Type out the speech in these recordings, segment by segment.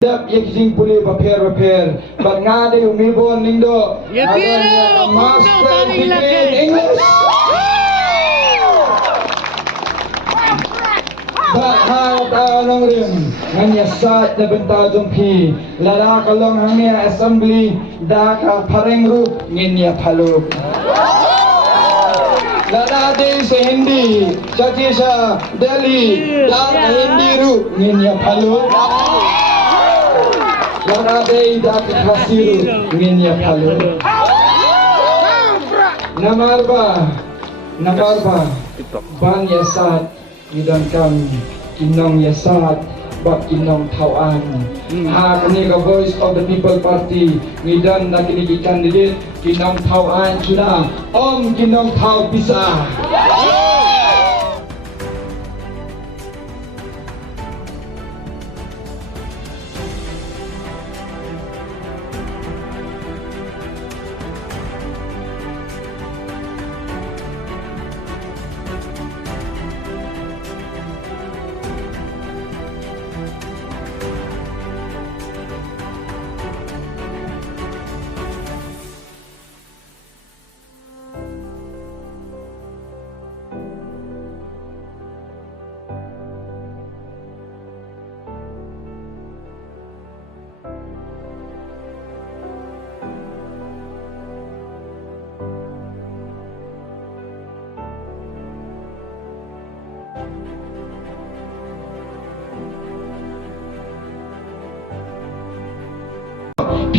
Dap yakizing puli paper but ngade umibon lindo adanya master degree in English Bahat anong rin nganya sat na bentajong pi lara kalong hangnya assembly daka parengru nginya paluk lara de se Hindi chachi sa Delhi daka Hindi ru nginya paluk Lanade dak hasiru nginya palu. Namarba ban yasat ngidon kam kinong yasat bak kinong tauan. Ha kini Voice of the People Party ngidon nakini candidate kinong tauan sudah om kinong tau bisa.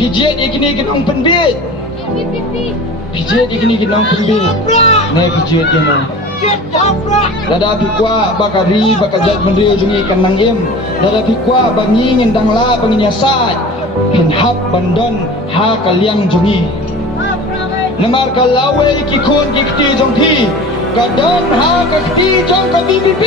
Pijet ikni kinong penbit. Pijet ikni kinong penbit. Nai pijet kena. Dada pikwa bakari bakajat mendrio jungi kanang im. Dada pikwa bangi ngendang la penginyasat. Hinhap bandon ha kaliang jungi. Namar kalawe kikun kikti jongti. Kadon ha kakti jong ka BBP.